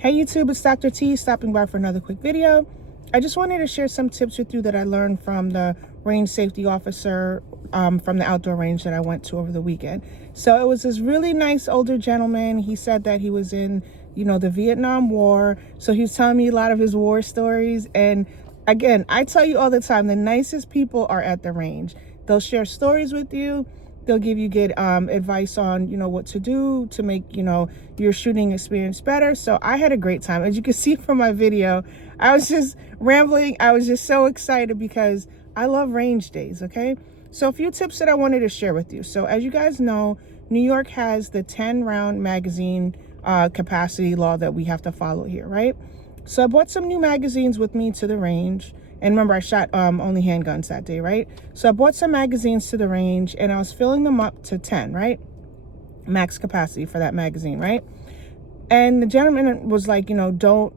Hey YouTube, it's Dr. T stopping by for another quick video. I just wanted to share some tips with you that I learned from the range safety officer from the outdoor range that I went to over the weekend. So it was this really nice older gentleman. He said that he was in, the Vietnam War. So he was telling me a lot of his war stories. And again, I tell you all the time, the nicest people are at the range. They'll share stories with you. They'll give you good advice on, what to do to make, your shooting experience better. So I had a great time. As you can see from my video, I was just rambling. I was just so excited because I love range days, okay? So a few tips that I wanted to share with you. So as you guys know, New York has the 10-round magazine capacity law that we have to follow here, right? So I bought some new magazines with me to the range. And remember, I shot only handguns that day, right? So I bought some magazines to the range and I was filling them up to 10, right? Max capacity for that magazine, right? And the gentleman was like, don't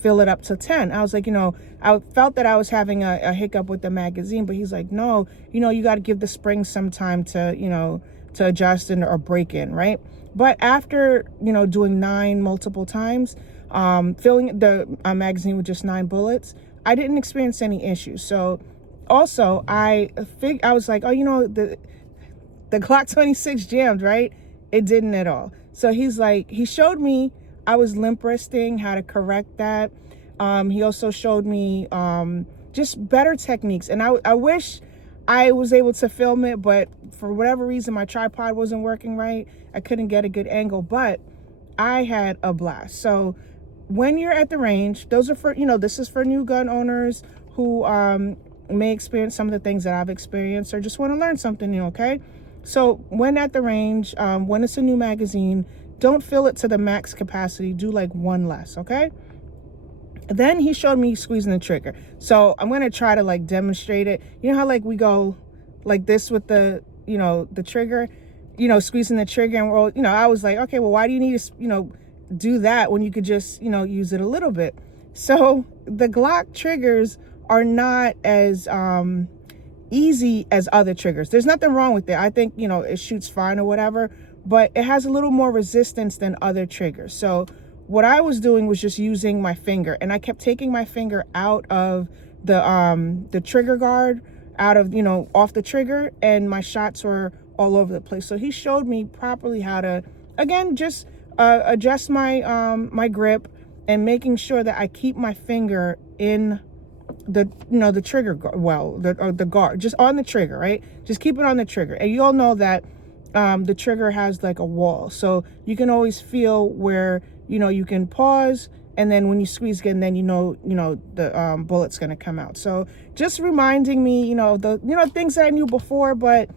fill it up to 10. I was like, I felt that I was having a hiccup with the magazine, but he's like, no, you got to give the spring some time to, to adjust or break in, right? But after, doing 9 multiple times, filling the magazine with just 9 bullets, I didn't experience any issues. So also I was like, oh, the Glock 26 jammed, right? It didn't at all. So he's like, he showed me, I was limp wristing, how to correct that. He also showed me just better techniques. And I wish I was able to film it, but for whatever reason, my tripod wasn't working right. I couldn't get a good angle, but I had a blast. So when you're at the range, those are for, this is for new gun owners who may experience some of the things that I've experienced or just want to learn something new, okay? So when at the range, when it's a new magazine, don't fill it to the max capacity. Do like 1 less, okay? Then he showed me squeezing the trigger. So I'm going to try to like demonstrate it. You know how like we go like this with the, the trigger, squeezing the trigger and roll, I was like, okay, well, why do you need to, do that when you could just, use it a little bit? So the Glock triggers are not as easy as other triggers. There's nothing wrong with it. I think, it shoots fine or whatever, but it has a little more resistance than other triggers. So what I was doing was just using my finger, and I kept taking my finger out of the trigger guard, out of, off the trigger, and my shots were all over the place. So he showed me properly how to, again, just adjust my my grip and making sure that I keep my finger in the the trigger the guard, just on the trigger, right? Just keep it on the trigger. And you all know that the trigger has like a wall, so you can always feel where you can pause, and then when you squeeze again, then the bullet's gonna come out. So just reminding me the things that I knew before, but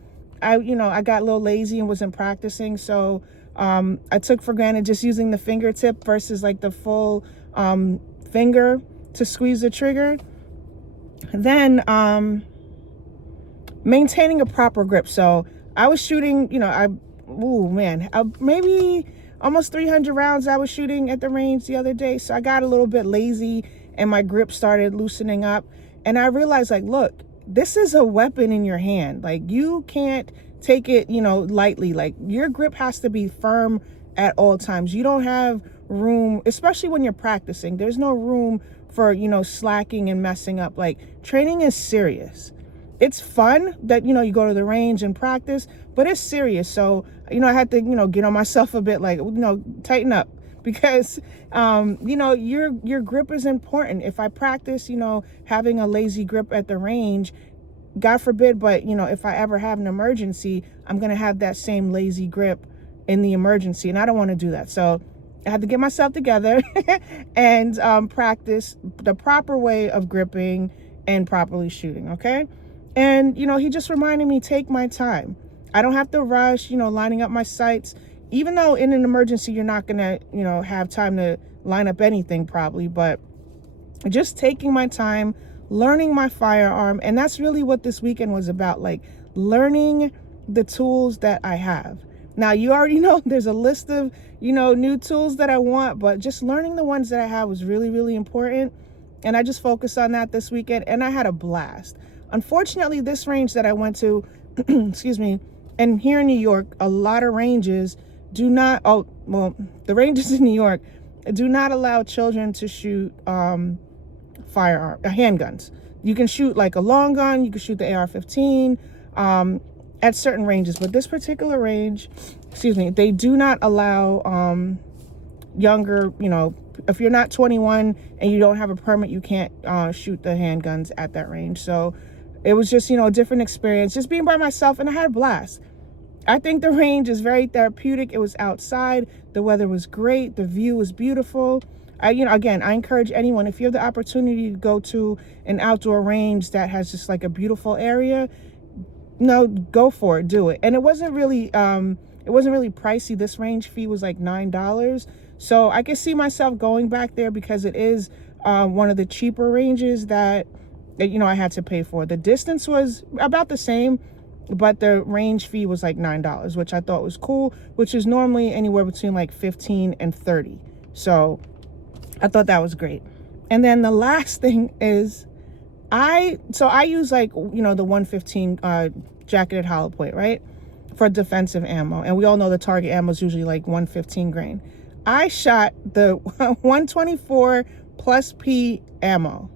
I got a little lazy and wasn't practicing. So I took for granted just using the fingertip versus like the full finger to squeeze the trigger. Then maintaining a proper grip. So I was shooting, maybe almost 300 rounds I was shooting at the range the other day. So I got a little bit lazy and my grip started loosening up. And I realized, like, look, this is a weapon in your hand. Like, you can't take it, lightly. Like, your grip has to be firm at all times. You don't have room, especially when you're practicing. There's no room for, slacking and messing up. Like, training is serious. It's fun that, you go to the range and practice, but it's serious. So, I had to, get on myself a bit, like, tighten up, because, your grip is important. If I practice, having a lazy grip at the range, God forbid, but if I ever have an emergency, I'm going to have that same lazy grip in the emergency, and I don't want to do that. So I had to get myself together and practice the proper way of gripping and properly shooting, okay? And, he just reminded me, take my time. I don't have to rush, lining up my sights, even though in an emergency, you're not going to, have time to line up anything probably, but just taking my time, learning my firearm. And that's really what this weekend was about, like learning the tools that I have. Now, you already know there's a list of, new tools that I want, but just learning the ones that I have was really, really important. And I just focused on that this weekend, and I had a blast. Unfortunately, this range that I went to, excuse me, and here in New York, a lot of ranges do not, the ranges in New York, do not allow children to shoot handguns. You can shoot like a long gun, you can shoot the AR-15 at certain ranges, but this particular range, they do not allow younger, if you're not 21 and you don't have a permit, you can't shoot the handguns at that range. So it was just, a different experience, just being by myself, and I had a blast. I think the range is very therapeutic. It was outside. The weather was great. The view was beautiful. Again, I encourage anyone, if you have the opportunity to go to an outdoor range that has just like a beautiful area, go for it, do it. And it wasn't really pricey. This range fee was like $9. So I could see myself going back there because it is one of the cheaper ranges that I had to pay for. The distance was about the same, but the range fee was like $9, which I thought was cool, which is normally anywhere between like $15 and $30. So I thought that was great. And then the last thing is I use like, the 115 jacketed hollow point, right? For defensive ammo. And we all know the target ammo is usually like 115 grain. I shot the 124 plus P ammo.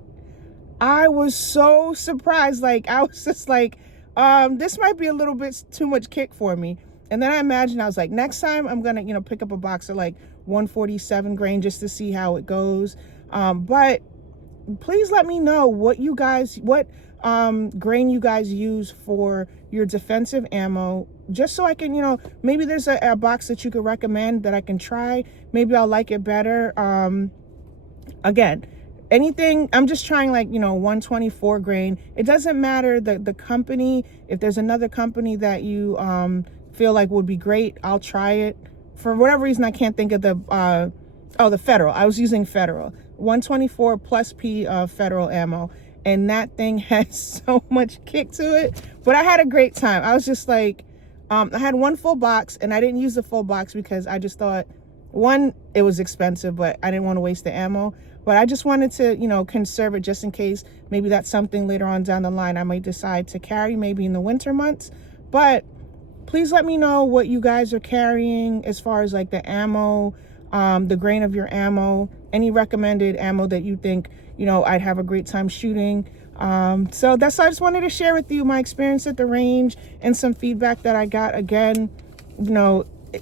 I was so surprised. Like, I was just like, this might be a little bit too much kick for me. And then I was like, next time I'm going to, pick up a box of like 147 grain just to see how it goes. But please let me know what grain you guys use for your defensive ammo, just so I can, maybe there's a box that you could recommend that I can try. Maybe I'll like it better. Again, anything, I'm just trying like, 124 grain. It doesn't matter the company. If there's another company that you feel like would be great, I'll try it. For whatever reason, I can't think of the Federal. I was using Federal. 124 plus P Federal ammo. And that thing has so much kick to it. But I had a great time. I was just like, I had one full box, and I didn't use the full box because I just thought, one, it was expensive, but I didn't want to waste the ammo. But I just wanted to, conserve it just in case maybe that's something later on down the line I might decide to carry, maybe in the winter months. But please let me know what you guys are carrying as far as like the ammo, the grain of your ammo, any recommended ammo that you think, I'd have a great time shooting. So that's all I just wanted to share with you, my experience at the range and some feedback that I got. Again,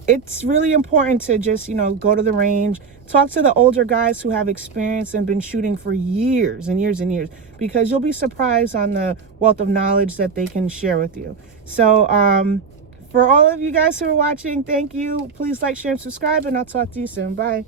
it's really important to just, go to the range, talk to the older guys who have experience and been shooting for years and years and years, because you'll be surprised on the wealth of knowledge that they can share with you. So, for all of you guys who are watching, thank you. Please like, share, and subscribe, and I'll talk to you soon. Bye.